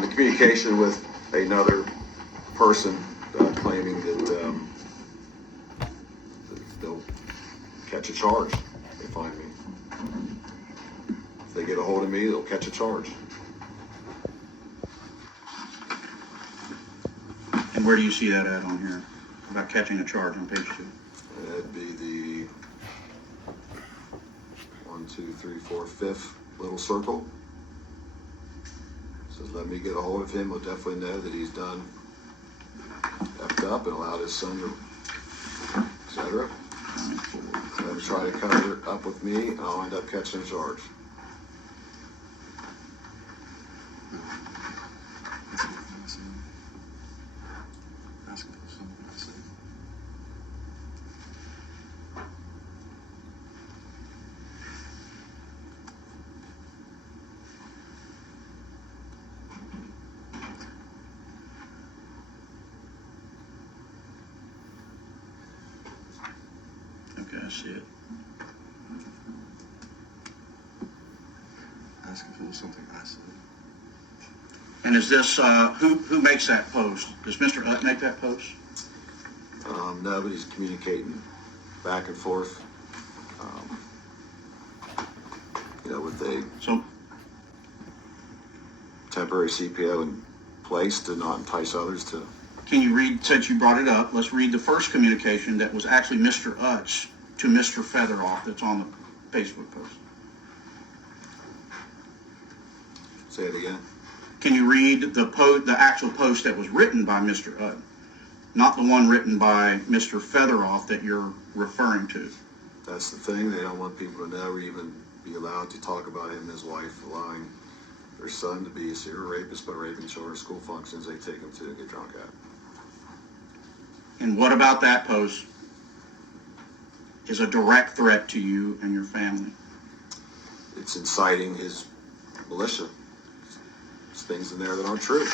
the communication with another person claiming that they'll catch a charge if they find me. If they get a hold of me, they'll catch a charge. And where do you see that at on here, about catching a charge on page 2? That'd be the 1, 2, 3, 4, 5th little circle. Says, let me get a hold of him. We'll definitely know that he's done effed up and allowed his son to, etc. Let him try to cover it up with me, and I'll end up catching a charge. Okay, I see it. Asking if it was something I said. And is this, who makes that post? Does Mr. Utt make that post? Nobody's communicating back and forth. With a So, temporary CPO in place to not entice others to. can you read, since you brought it up, let's read the first communication that was actually Mr. Utt's to Mr. Featheroff that's on the Facebook post. Say it again. Can you read the actual post that was written by Mr. Utt? Not the one written by Mr. Featheroff that you're referring to. That's the thing. They don't want people to know or even be allowed to talk about him and his wife allowing their son to be a serial rapist by raping children at school functions they take him to and get drunk at. And what about that post is a direct threat to you and your family? It's inciting his militia. There's things in there that aren't true.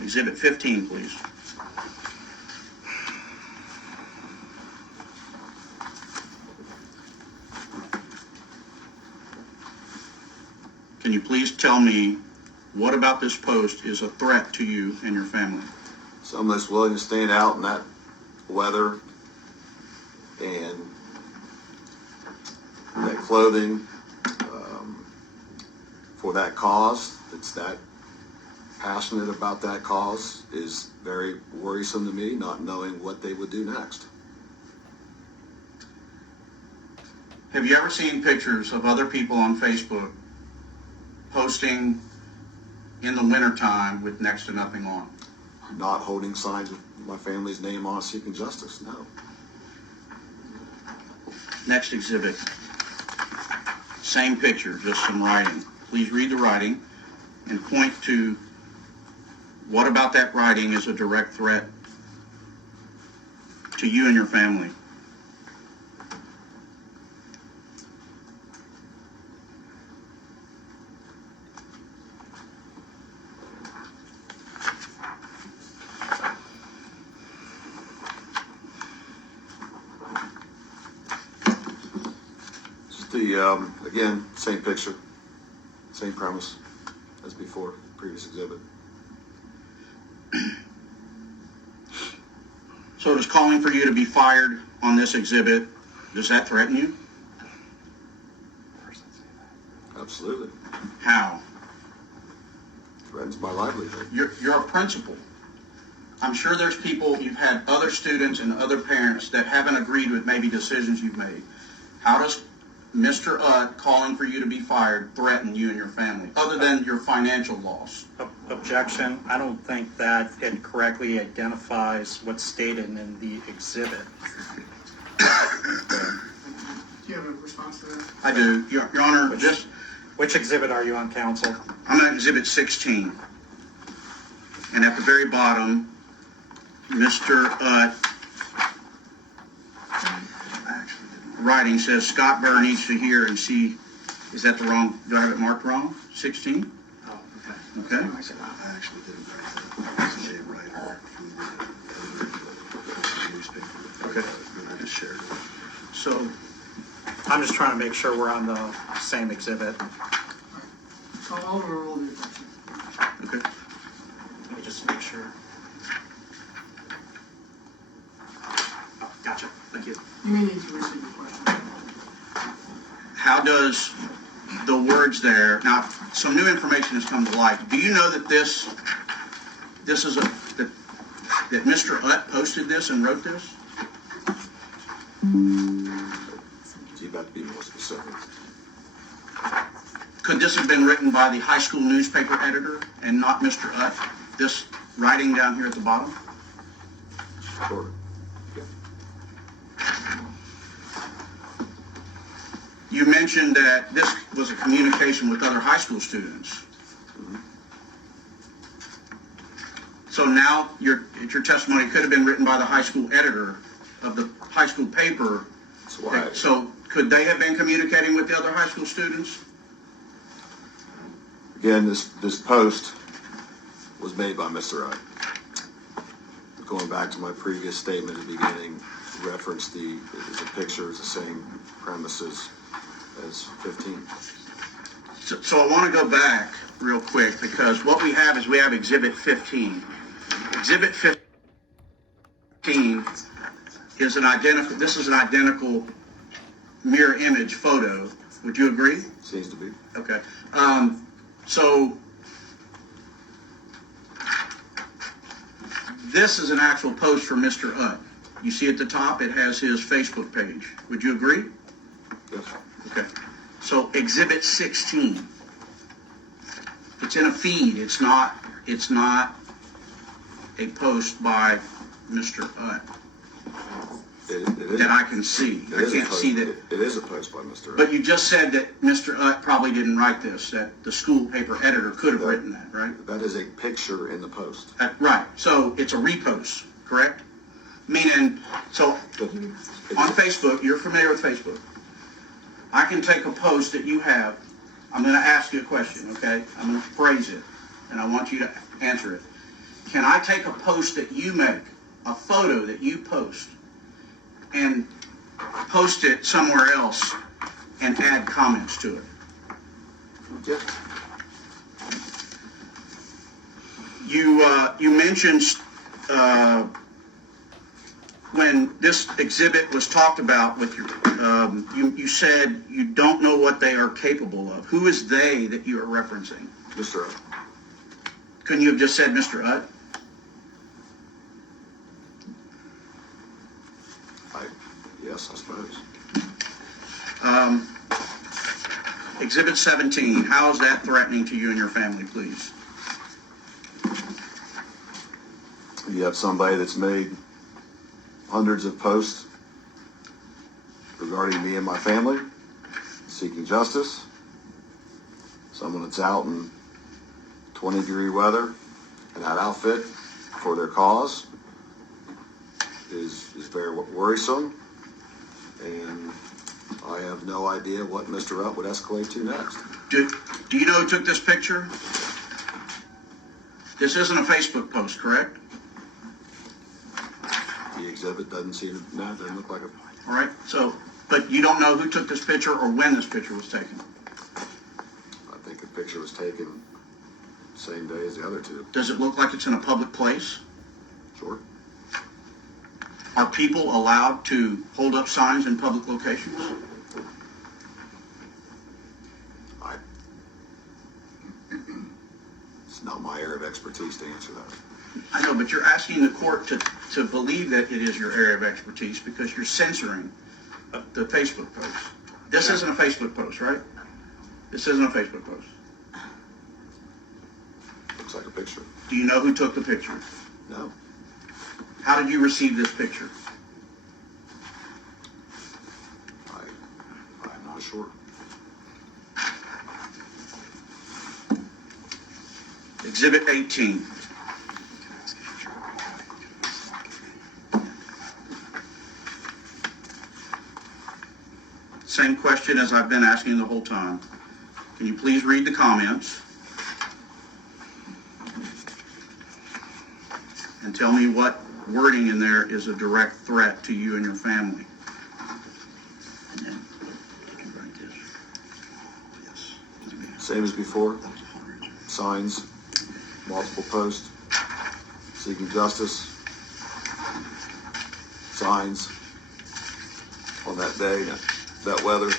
Exhibit 15, please. Can you please tell me what about this post is a threat to you and your family? Someone that's willing to stand out in that weather and that clothing for that cause, that's that passionate about that cause, is very worrisome to me, not knowing what they would do next. Have you ever seen pictures of other people on Facebook posting in the wintertime with next to nothing on? Not holding signs with my family's name on, seeking justice, no. Next exhibit. Same picture, just some writing. Please read the writing and point to what about that writing is a direct threat to you and your family. Just the, again, same picture, same premise as before, previous exhibit. So does calling for you to be fired on this exhibit, does that threaten you? Absolutely. How? Threatens my livelihood. You're a principal. I'm sure there's people, you've had other students and other parents that haven't agreed with maybe decisions you've made. How does Mr. Utt calling for you to be fired threaten you and your family, other than your financial loss? Objection. I don't think that it correctly identifies what's stated in the exhibit. Do you have a response to that? I do. Your Honor, Which exhibit are you on, counsel? I'm at exhibit 16. And at the very bottom, Mr. Utt writing says Scott Burre needs to hear and see. Is that the wrong? Do I have it marked wrong? 16? Oh, Okay. I actually didn't write that. I was a writer from the newspaper. Okay. And I just shared it. So, I'm just trying to make sure we're on the same exhibit. I'll overrule the objection. Okay. Let me just make sure. Oh, gotcha, thank you. You may need to restate your question. How does the words there, now, some new information has come to light. Do you know that this is that Mr. Utt posted this and wrote this? So you got to be more specific. Could this have been written by the high school newspaper editor and not Mr. Utt? This writing down here at the bottom? Sure. You mentioned that this was a communication with other high school students. So now your testimony could have been written by the high school editor of the high school paper. That's why. So could they have been communicating with the other high school students? Again, this post was made by Mr. Wright. Going back to my previous statement at the beginning, referenced the picture is the same premises as 15. So I want to go back real quick because what we have is we have Exhibit 15. Exhibit 15 is this is an identical mirror image photo. Would you agree? Seems to be. Okay. So this is an actual post from Mr. Utt. You see at the top, it has his Facebook page. Would you agree? Yes. Okay. So Exhibit 16. It's in a feed. It's not a post by Mr. Utt It is. that I can see. It I is a can't post. see that. It is a post by Mr. Wright. But you just said that Mr. Utt probably didn't write this, that the school paper editor could have written that, right? That is a picture in the post. Right. So it's a repost, correct? Meaning, so But on Facebook, you're familiar with Facebook. I can take a post that you have. I'm going to ask you a question, okay? I'm going to phrase it, and I want you to answer it. Can I take a post that you make, a photo that you post, and post it somewhere else and add comments to it? yeah, You mentioned when this exhibit was talked about with your, you said you don't know what they are capable of. Who is they that you are referencing? Mr. Wright. Couldn't you have just said Mr. Utt? Yes, I suppose. Exhibit 17, how is that threatening to you and your family, please? You have somebody that's made hundreds of posts regarding me and my family, seeking justice. Someone that's out in 20-degree weather in that outfit for their cause is very worrisome. And I have no idea what Mr. Utt would escalate to next. Do you know who took this picture? This isn't a Facebook post, correct? The exhibit doesn't look like a, All right, so, but you don't know who took this picture or when this picture was taken? I think the picture was taken same day as the other two. Does it look like it's in a public place? Sure. Are people allowed to hold up signs in public locations? It's not my area of expertise to answer that. I know, but you're asking the court to believe that it is your area of expertise because you're censoring the Facebook post. This isn't a Facebook post, right? This isn't a Facebook post. Looks like a picture. Do you know who took the picture? No. How did you receive this picture? I'm not sure. Exhibit 18. Same question as I've been asking the whole time. Can you please read the comments? And tell me what wording in there is a direct threat to you and your family. And then, did you write this? Yes. Same as before. signs, multiple posts, seeking justice, signs on that day, that weather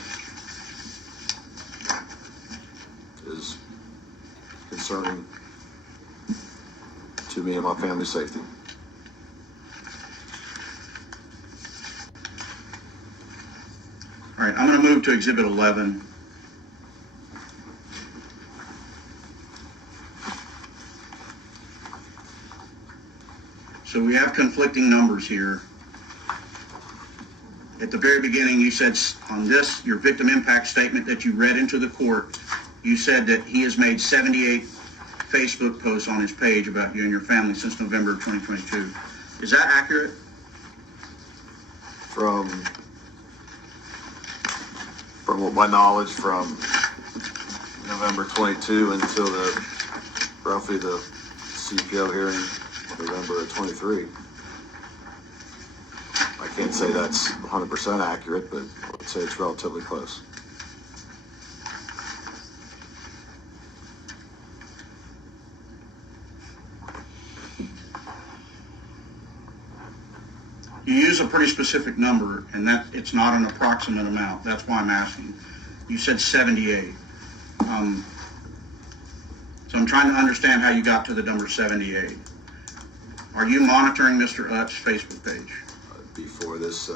is concerning to me and my family's safety. All right, I'm going to move to Exhibit 11. So we have conflicting numbers here. At the very beginning, you said on this, your victim impact statement that you read into the court, you said that he has made 78 Facebook posts on his page about you and your family since November of 2022. Is that accurate? From what my knowledge, from November 22 until roughly the CPO hearing, November of 23. I can't say that's 100% accurate, but I would say it's relatively close. You use a pretty specific number, and that it's not an approximate amount. That's why I'm asking. You said 78. So I'm trying to understand how you got to the number 78. Are you monitoring Mr. Utt's Facebook page? Before this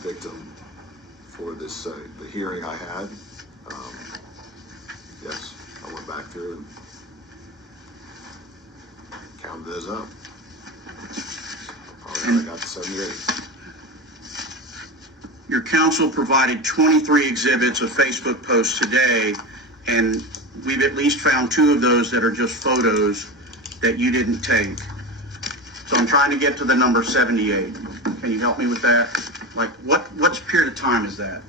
victim, for this the hearing I had, yes, I went back through and counted those up. I got to 78. Your counsel provided 23 exhibits of Facebook posts today, and we've at least found 2 of those that are just photos that you didn't take. So I'm trying to get to the number 78. Can you help me with that? Like, what period of time is that?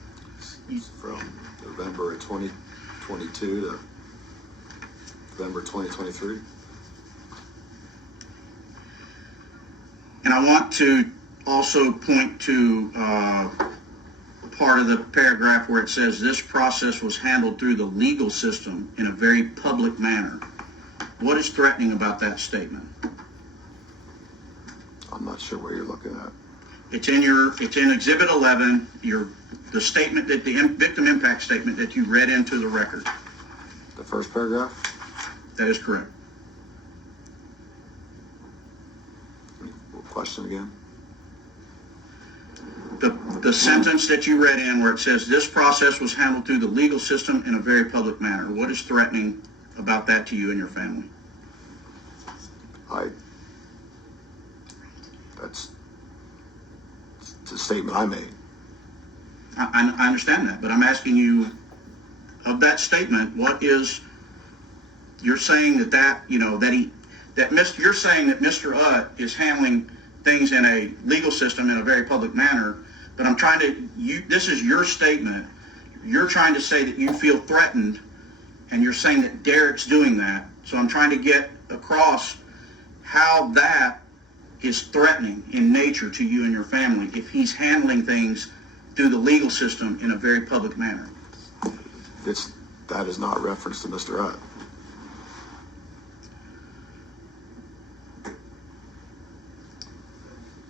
From November of 2022 to November 2023. And I want to also point to part of the paragraph where it says this process was handled through the legal system in a very public manner. What is threatening about that statement? I'm not sure where you're looking at. It's in Exhibit 11, the statement that the victim impact statement that you read into the record. The first paragraph? That is correct. Question again? The sentence that you read in where it says this process was handled through the legal system in a very public manner. What is threatening about that to you and your family? That's the statement I made. I understand that, but I'm asking you, of that statement, what is, you're saying you're saying that Mr. Utt is handling things in a legal system in a very public manner, but this is your statement. You're trying to say that you feel threatened, and you're saying that Derek's doing that. So I'm trying to get across how that is threatening in nature to you and your family if he's handling things through the legal system in a very public manner. That is not reference to Mr. Utt.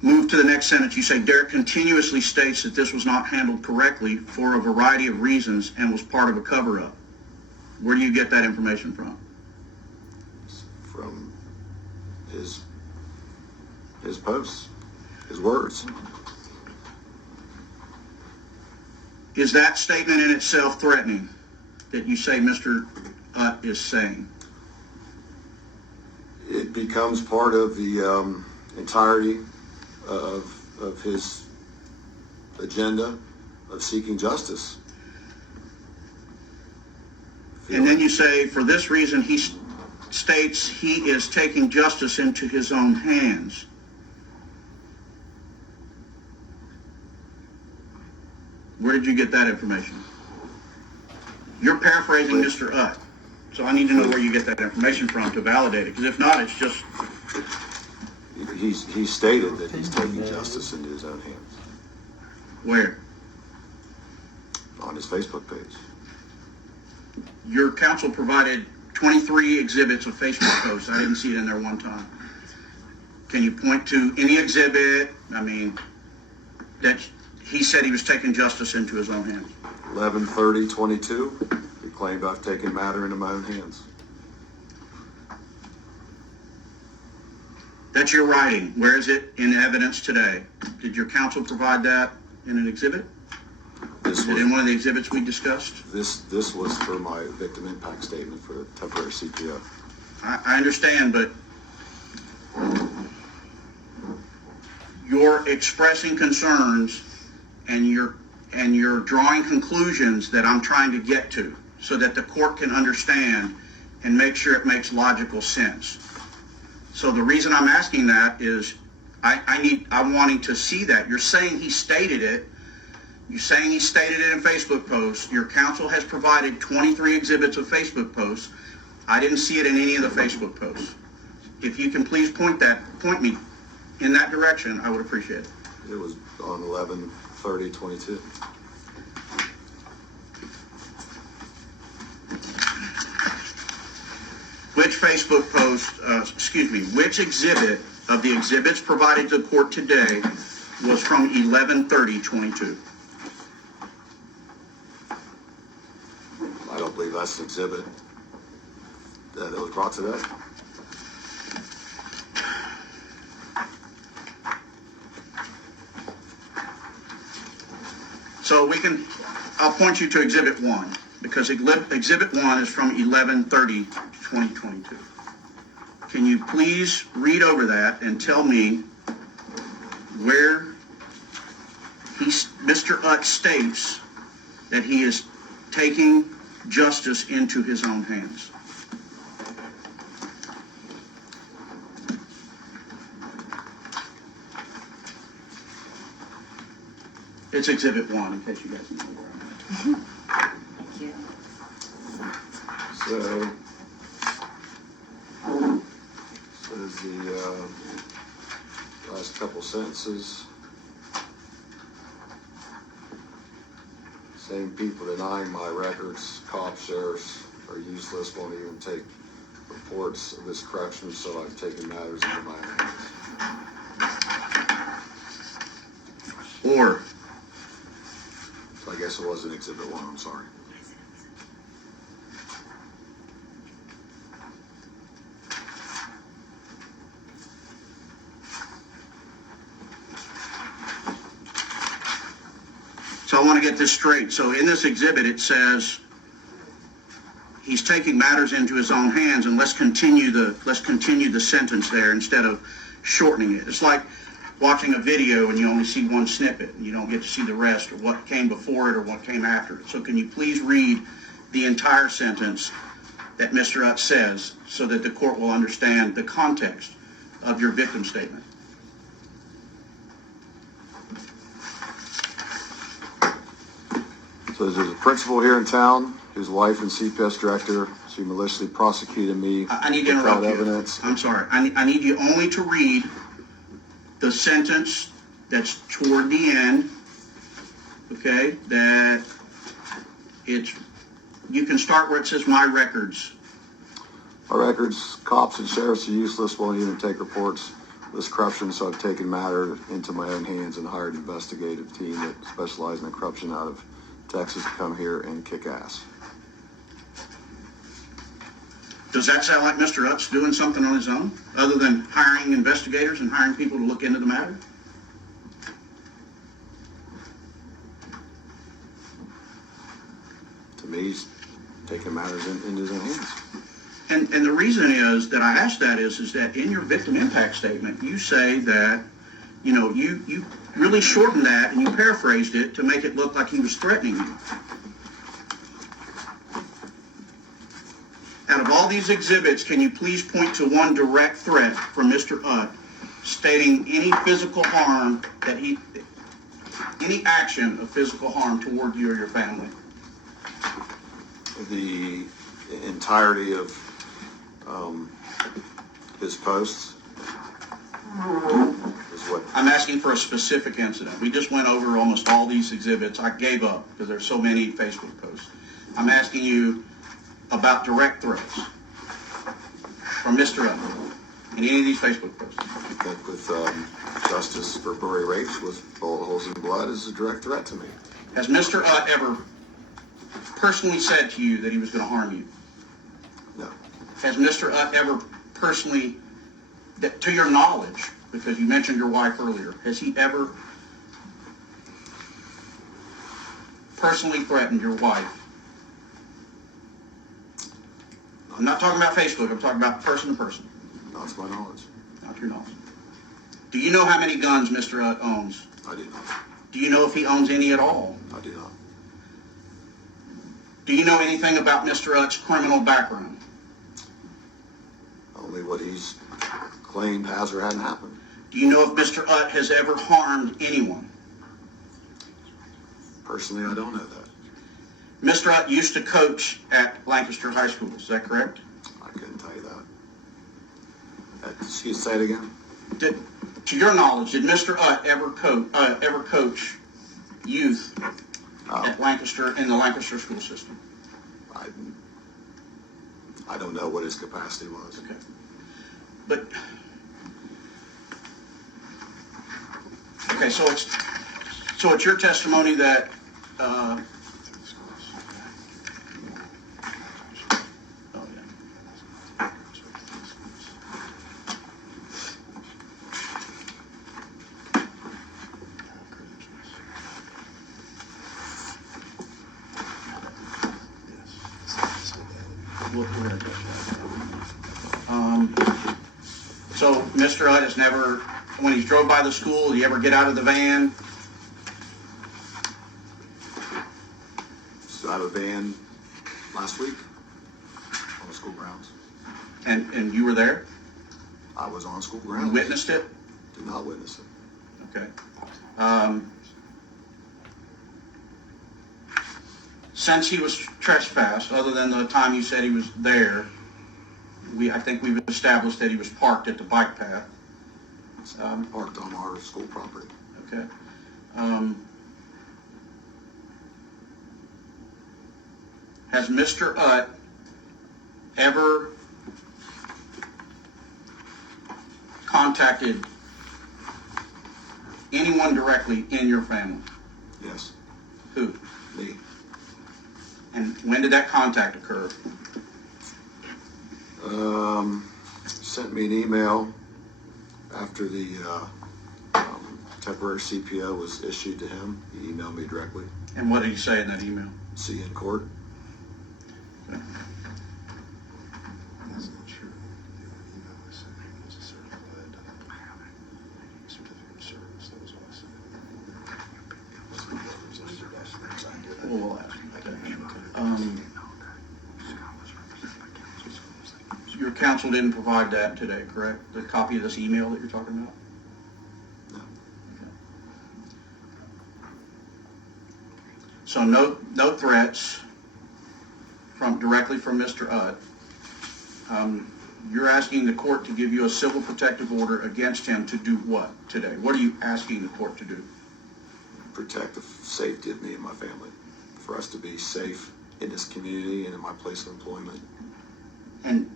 Move to the next sentence. You say Derek continuously states that this was not handled correctly for a variety of reasons and was part of a cover-up. Where do you get that information from? From his posts, his words. Is that statement in itself threatening that you say Mr. Utt is saying? It becomes part of the entirety of his agenda of seeking justice. And then you say, for this reason, he states he is taking justice into his own hands. Where did you get that information? You're paraphrasing Mr. Utt, so I need to know where you get that information from to validate it, because if not, it's just... He stated that he's taking justice into his own hands. Where? On his Facebook page. Your counsel provided 23 exhibits of Facebook posts. I didn't see it in there one time. Can you point to any exhibit, that he said he was taking justice into his own hands? 11/30/22, he claimed I've taken matter into my own hands. That's your writing. Where is it in evidence today? Did your counsel provide that in an exhibit? This Is it in one of the exhibits we discussed? this was for my victim impact statement for temporary CPO. I understand, but you're expressing concerns and you're drawing conclusions that I'm trying to get to so that the court can understand and make sure it makes logical sense. So the reason I'm asking that is I'm wanting to see that. You're saying he stated it. You're saying he stated it in Facebook posts. Your counsel has provided 23 exhibits of Facebook posts. I didn't see it in any of the Facebook posts. If you can please point me in that direction, I would appreciate it. It was on 11/30/22. Which Facebook post, which exhibit of the exhibits provided to the court today was from 11/30/22? I don't believe that's an exhibit that was brought today. So I'll point you to Exhibit 1, because Exhibit 1 is from 11/30/2022. Can you please read over that and tell me where Mr. Utt states that he is taking justice into his own hands? It's Exhibit 1, in case you guys know where I'm at. Thank you. So, says the last couple sentences. Same people denying my records, cops, sheriffs are useless, won't even take reports of this corruption, so I've taken matters into my own hands. Or, So I guess it wasn't Exhibit 1, I'm sorry. so I want to get this straight. So in this exhibit, it says he's taking matters into his own hands, and let's continue the sentence there instead of shortening it. It's like watching a video and you only see one snippet and you don't get to see the rest or what came before it or what came after it. So can you please read the entire sentence that Mr. Utt says so that the court will understand the context of your victim statement? So there's a principal here in town, his wife and CPS director. She maliciously prosecuted me I need to without interrupt you. evidence. I'm sorry. I need you only to read the sentence that's toward the end, okay? That you can start where it says my records. My records, cops and sheriffs are useless, won't even take reports of this corruption, so I've taken matter into my own hands and hired an investigative team that specializes in corruption out of Texas to come here and kick ass. Does that sound like Mr. Utt's doing something on his own, other than hiring investigators and hiring people to look into the matter? To me, he's taking matters into his own hands. And the reason is that I asked that is that in your victim impact statement, you say that, you really shortened that and you paraphrased it to make it look like he was threatening you. Out of all these exhibits, can you please point to one direct threat from Mr. Utt stating any physical harm any action of physical harm toward you or your family? The entirety of his posts is what. I'm asking for a specific incident. We just went over almost all these exhibits. I gave up because there's so many Facebook posts. I'm asking you about direct threats. from Mr. Up in any of these Facebook posts? I think with justice for Burre rapes with bullet holes in blood is a direct threat to me. Has Mr. Utt ever personally said to you that he was going to harm you? No. Has Mr. Utt ever personally, that, to your knowledge, because you mentioned your wife earlier, has he ever personally threatened your wife? I'm not talking about Facebook, I'm talking about person to person, Not to my knowledge. not to your knowledge. Do you know how many guns Mr. Utt owns? I do not. Do you know if he owns any at all? I do not. Do you know anything about Mr. Utt's criminal background? Only what he's claimed has or hadn't happened. Do you know if Mr. Utt has ever harmed anyone? Personally, I don't know that. Mr. Utt used to coach at Lancaster High School, is that correct? I couldn't tell you that. Excuse, say it again. To your knowledge, did Mr. Utt ever coach youth at Lancaster, in the Lancaster school system? I don't know what his capacity was. Okay. But, okay, so it's your testimony that, oh, yeah. We're gonna touch that. So Mr. Utt has never, when he's drove by the school, did he ever get out of the van? So I have a van last week on the school grounds. And you were there? I was on school You grounds. witnessed it? Did not witness it. Okay. Since he was trespassed, other than the time you said he was there, I think we've established that he was parked at the bike path. Parked on our school property. Okay. Has Mr. Utt ever contacted anyone directly in your family? Yes, Who? me. And when did that contact occur? Sent me an email after the temporary CPO was issued to him. He emailed me directly. And what did he say in that email? See you in court. Okay. That's not true. The email I sent him was a certified certificate of service. That was what I said. We'll ask you. Your counsel didn't provide that today, correct? The copy of this email that you're talking about? No. Okay. So no threats directly from Mr. Utt. You're asking the court to give you a civil protective order against him to do what today? What are you asking the court to do? Protect the safety of me and my family. For us to be safe in this community and in my place of employment. And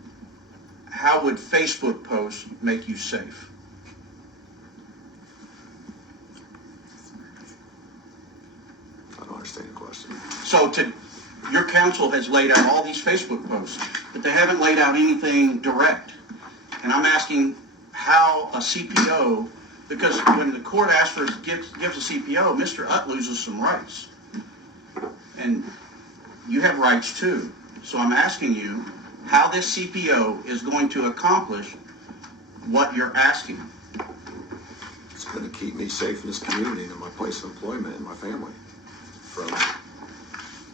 how would Facebook posts make you safe? I don't understand the question. So your counsel has laid out all these Facebook posts, but they haven't laid out anything direct. And I'm asking how a CPO, because when the court gives a CPO, Mr. Utt loses some rights. And you have rights too. So I'm asking you how this CPO is going to accomplish what you're asking. It's going to keep me safe in this community and in my place of employment and my family from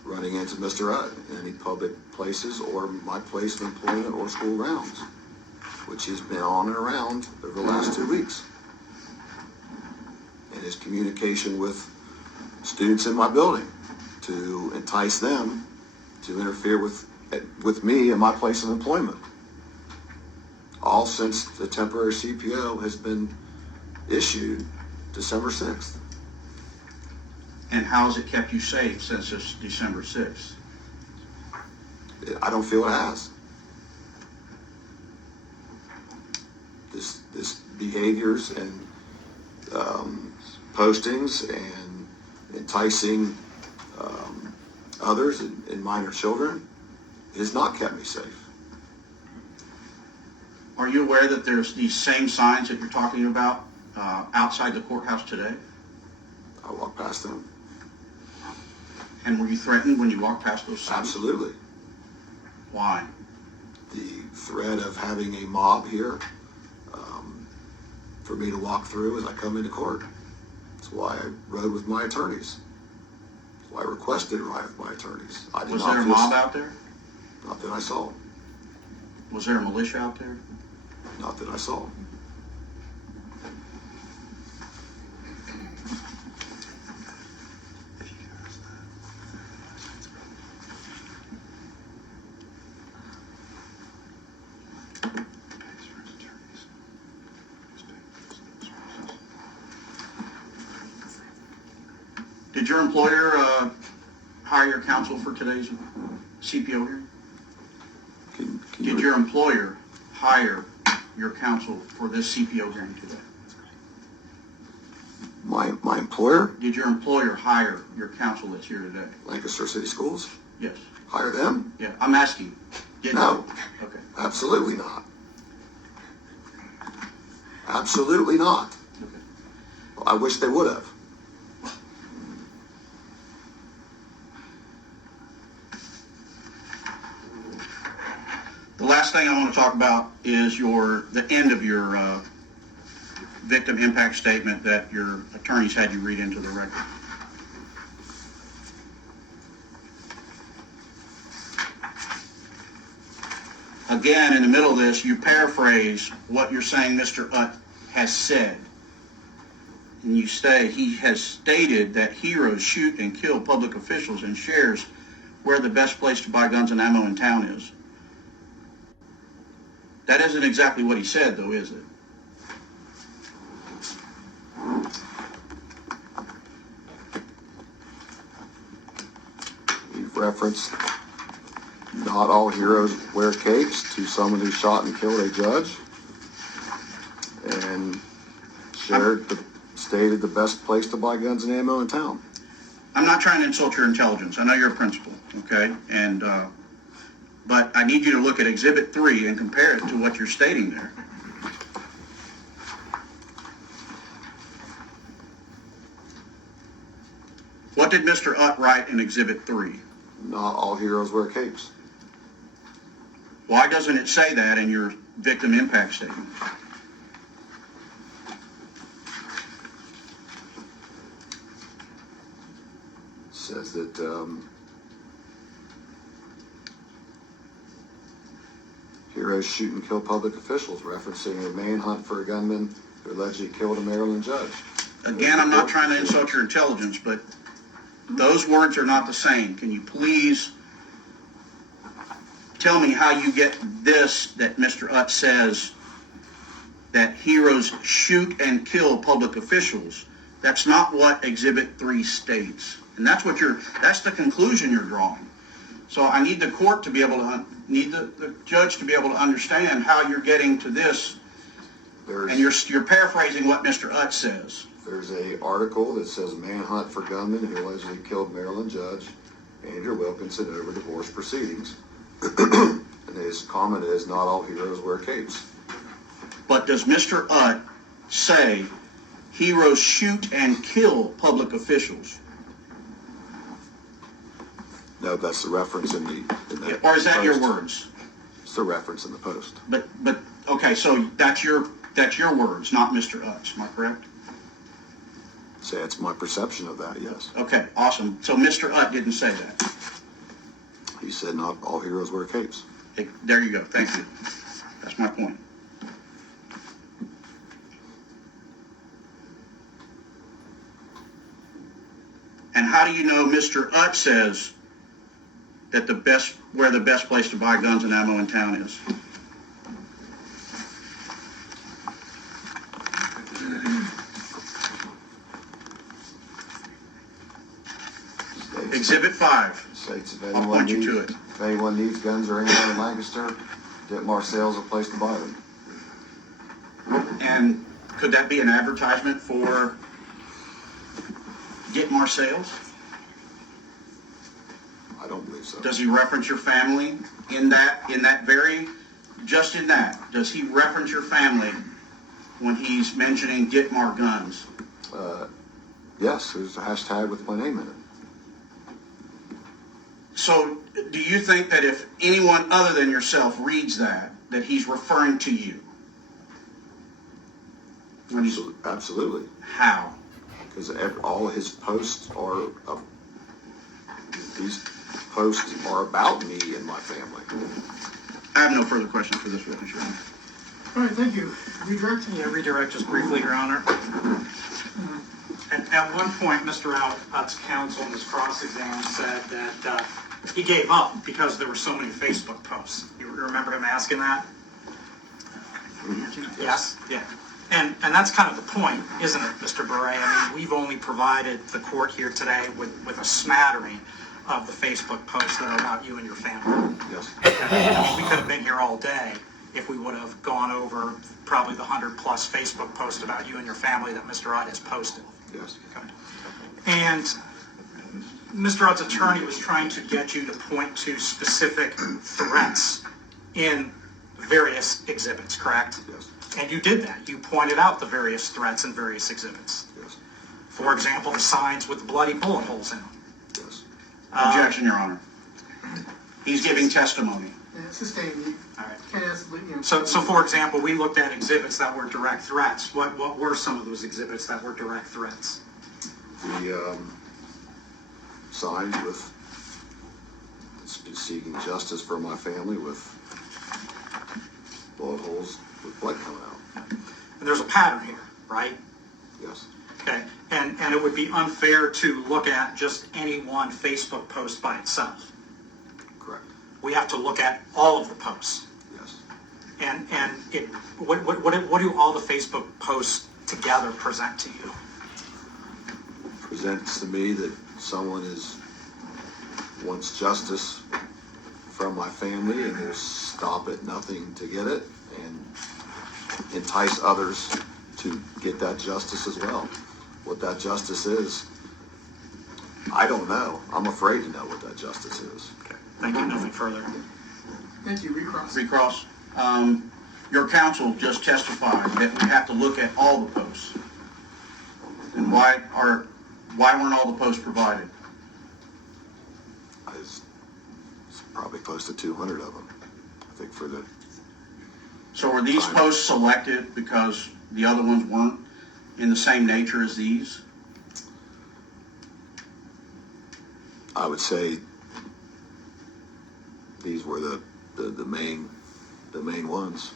running into Mr. Utt in any public places or my place of employment or school grounds, which he's been on and around over the last 2 weeks. And his communication with students in my building to entice them to interfere with me and my place of employment. All since the temporary CPO has been issued December 6th. And how has it kept you safe since this December 6th? I don't feel it has. behaviors and postings and enticing others and minor children has not kept me safe. Are you aware that there's these same signs that you're talking about outside the courthouse today? I walk past them. And were you threatened when you walked past those signs? Absolutely. Why? The threat of having a mob here for me to walk through as I come into court. That's why I rode with my attorneys. That's why I requested a ride with my attorneys. I did Was not there a feel- mob out there? Not that I saw. Was there a militia out there? Not that I saw. Did your employer hire your counsel for today's CPO hearing? Can Did your employer hire your counsel for this CPO hearing today? my employer, Did your employer hire your counsel that's here today? Lancaster City Schools, Yes. hire them? Yeah, I'm asking. Did No. you? Okay. Absolutely not. Absolutely not. Okay. Well, I wish they would have. The last thing I want to talk about is the end of your victim impact statement that your attorneys had you read into the record. Again, in the middle of this, you paraphrase what you're saying Mr. Utt has said. And you say, he has stated that heroes shoot and kill public officials and shares where the best place to buy guns and ammo in town is. That isn't exactly what he said, though, is it? You've referenced not all heroes wear capes to someone who shot and killed a judge, and stated the best place to buy guns and ammo in town. I'm not trying to insult your intelligence. I know you're a principal, okay? And, but I need you to look at Exhibit 3 and compare it to what you're stating there. What did Mr. Utt write in Exhibit 3? Not all heroes wear capes. Why doesn't it say that in your victim impact statement? It says that heroes shoot and kill public officials, referencing a manhunt for a gunman who allegedly killed a Maryland judge. Again, I'm not trying to insult your intelligence, but those words are not the same. Can you please tell me how you get this, that Mr. Utt says that heroes shoot and kill public officials? That's not what Exhibit 3 states. And that's the conclusion you're drawing. So I need the court to be able to, the judge to be able to understand how you're getting to this. And you're paraphrasing what Mr. Utt says. There's a article that says manhunt for gunman who allegedly killed Maryland judge Andrew Wilkinson over divorce proceedings. And his comment is, not all heroes wear capes. But does Mr. Utt say heroes shoot and kill public officials? No, that's the reference in the Or is that your post. words? It's the reference in the post. But okay, so that's your words, not Mr. Utt's. Am I correct? Say it's my perception of that, yes. Okay, awesome. So Mr. Utt didn't say that. He said not all heroes wear capes. There you go. Thank you. That's my point. And how do you know Mr. Utt says that where the best place to buy guns and ammo in town is? Exhibit 5. States if I'll point you to it. If anyone needs guns or ammo in Lancaster, Ditmar Sales a place to buy them. And could that be an advertisement for Get More Sales? I don't believe so. Does he reference your family in that very, just in that? Does he reference your family when he's mentioning Get More Guns? Yes, there's a hashtag with my name in it. So do you think that if anyone other than yourself reads that he's referring to you? When he's, Absolutely. how? Because all his posts are, these posts are about me and my family. I have no further questions for this witness, Your Honor. All right, thank you. Redirect? Yeah, redirect just briefly, Your Honor. At one point, Mr. Out's counsel in his cross-exam said that he gave up because there were so many Facebook posts. You remember him asking that? Yes? Yeah. And that's kind of the point, isn't it, Mr. Burre? I mean, we've only provided the court here today with a smattering of the Facebook posts that are about you and your family. Yes. I mean, we could have been here all day if we would have gone over probably the 100-plus Facebook posts about you and your family that Mr. Ott has posted. Yes. Okay. And Mr. Ott's attorney was trying to get you to point to specific threats in various exhibits, correct? Yes. And you did that. You pointed out the various threats in various exhibits. Yes. For example, the signs with the bloody bullet holes in them. Yes. Objection, Your Honor. He's giving testimony. Yeah, sustained. All right. Can't ask, you know. So for example, we looked at exhibits that were direct threats. What were some of those exhibits that were direct threats? The signs with seeking justice for my family with bullet holes with blood coming out. And there's a pattern here, right? Yes. Okay. And it would be unfair to look at just any one Facebook post by itself. Correct. We have to look at all of the posts. Yes. And what do all the Facebook posts together present to you? Presents to me that someone wants justice from my family and will stop at nothing to get it and entice others to get that justice as well. What that justice is, I don't know. I'm afraid to know what that justice is. Okay. Thank you. Nothing further. Thank you. Recross. Recross. Your counsel just testified that we have to look at all the posts. And why weren't all the posts provided? It's probably close to 200 of them. I think for the, So were these posts selected because the other ones weren't in the same nature as these? I would say these were the main ones.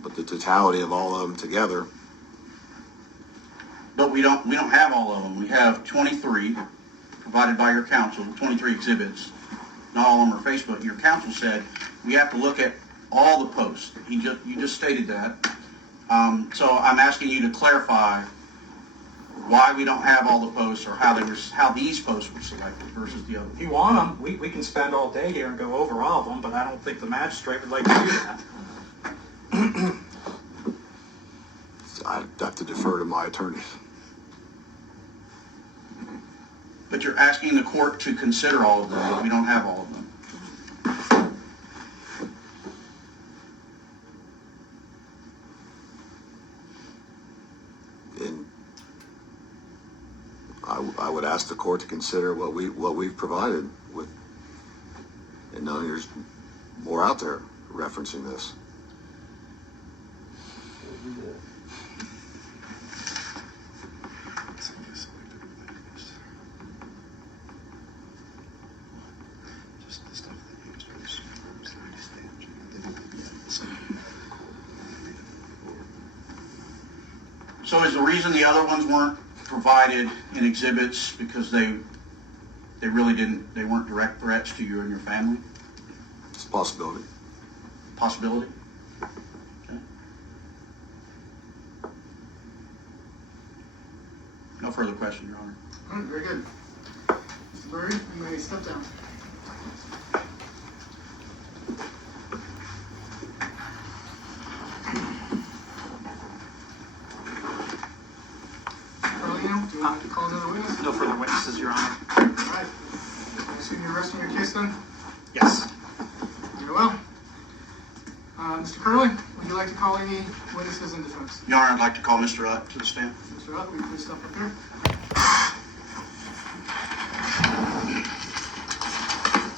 But the totality of all of them together, But we don't have all of them. We have 23 provided by your counsel, 23 exhibits. Not all of them are Facebook. Your counsel said we have to look at all the posts. You just stated that. So I'm asking you to clarify why we don't have all the posts or how these posts were selected versus the others. If you want them, we can spend all day here and go over all of them, but I don't think the magistrate would like to do that. I'd have to defer to my attorney. But you're asking the court to consider all of them, but we don't have all of them. And I would ask the court to consider what we've provided with, and knowing there's more out there referencing this. Just the stuff they used was slightly stamped. They didn't have the same. So is the reason the other ones weren't provided in exhibits because they weren't direct threats to you and your family? It's a possibility. Possibility? Okay. No further question, Your Honor. All right, very good. Mr. Burre, you may step down. passes, Your Honor. All right. I assume you're resting your case then? Yes. Very well. Mr. Curley, would you like to call any witnesses in defense? Your Honor, I'd like to call Mr. Utt to the stand. Mr. Utt, will you please step up here?